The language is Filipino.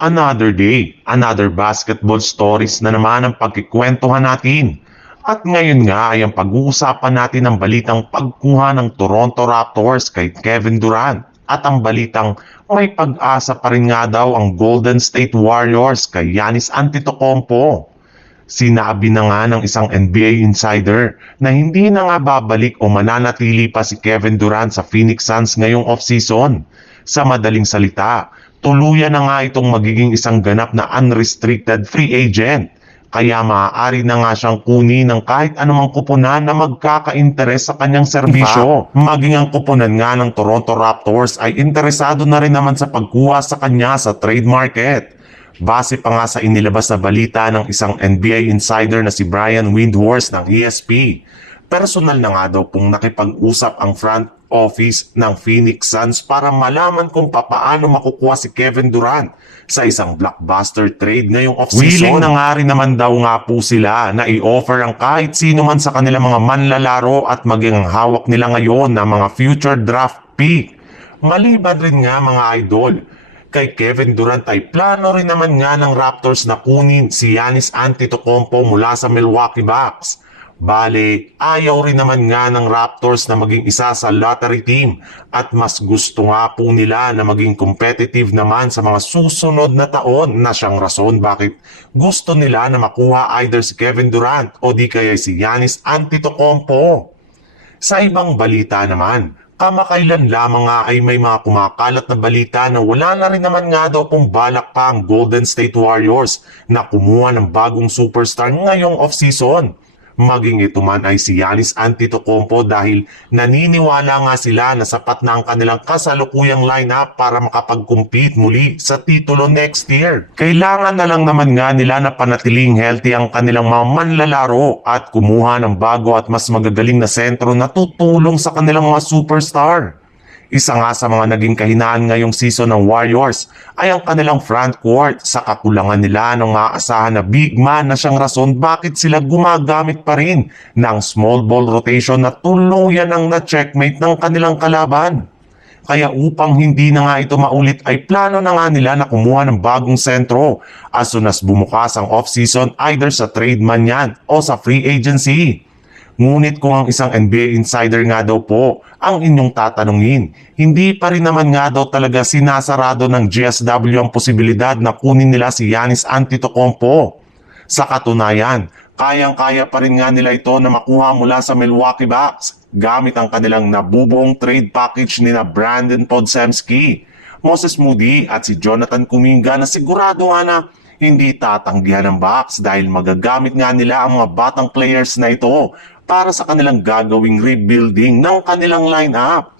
Another day, another basketball stories na naman ang pagkikwentuhan natin. At ngayon nga ay ang pag-uusapan natin ang balitang pagkuha ng Toronto Raptors kay Kevin Durant at ang balitang may pag-asa pa rin nga daw ang Golden State Warriors kay Giannis Antetokounmpo. Sinabi na nga ng isang NBA insider na hindi na nga babalik o mananatili pa si Kevin Durant sa Phoenix Suns ngayong offseason. Sa madaling salita, tuluyan na nga itong magiging isang ganap na unrestricted free agent. Kaya maaari na nga siyang kunin ng kahit anumang kupunan na magkaka-interes sa kanyang serbisyo. Maging ang kupunan nga ng Toronto Raptors ay interesado na rin naman sa pagkuha sa kanya sa trade market. Base pa nga sa inilabas na balita ng isang NBA insider na si Brian Windhorst ng ESP, personal na nga daw pong nakipag-usap ang front office ng Phoenix Suns para malaman kung papaano makukuha si Kevin Durant sa isang blockbuster trade ngayong offseason. Willing na nga rin naman daw nga po sila na i-offer ang kahit sino man sa kanilang mga manlalaro at maging ang hawak nila ngayon na mga future draft pick. Maliban rin nga mga idol, kay Kevin Durant ay plano rin naman nga ng Raptors na kunin si Giannis Antetokounmpo mula sa Milwaukee Bucks. Bale, ayaw rin naman nga ng Raptors na maging isa sa lottery team at mas gusto nga po nila na maging competitive naman sa mga susunod na taon na siyang rason bakit gusto nila na makuha either si Kevin Durant o di kaya si Giannis Antetokounmpo. Sa ibang balita naman, kamakailan lamang nga ay may mga kumakalat na balita na wala na rin naman nga daw pong balak pa ang Golden State Warriors na kumuha ng bagong superstar ngayong offseason. Maging ito man ay si Giannis Antetokounmpo dahil naniniwala nga sila na sapat na ang kanilang kasalukuyang lineup para makapag-compete muli sa titulo next year. Kailangan na lang naman nga nila na panatiling healthy ang kanilang mga manlalaro at kumuha ng bago at mas magagaling na sentro na tutulong sa kanilang mga superstar. Isa nga sa mga naging kahinaan ngayong season ng Warriors ay ang kanilang front court sa kakulangan nila ng maaasahan na big man na siyang rason bakit sila gumagamit pa rin ng small ball rotation na tuluyan ang na-checkmate ng kanilang kalaban. Kaya upang hindi na nga ito maulit ay plano na nga nila na kumuha ng bagong sentro as soon as bumukas ang off-season either sa trade man yan o sa free agency. Ngunit kung ang isang NBA insider nga daw po ang inyong tatanungin, hindi pa rin naman nga daw talaga sinasarado ng GSW ang posibilidad na kunin nila si Giannis Antetokounmpo. Sa katunayan, kayang-kaya pa rin nga nila ito na makuha mula sa Milwaukee Bucks gamit ang kanilang nabubuong trade package ni na Brandon Podziemski, Moses Moody at si Jonathan Kuminga na sigurado nga na hindi tatanggihan ng Bucks dahil magagamit nga nila ang mga batang players na ito para sa kanilang gagawing rebuilding ng kanilang lineup.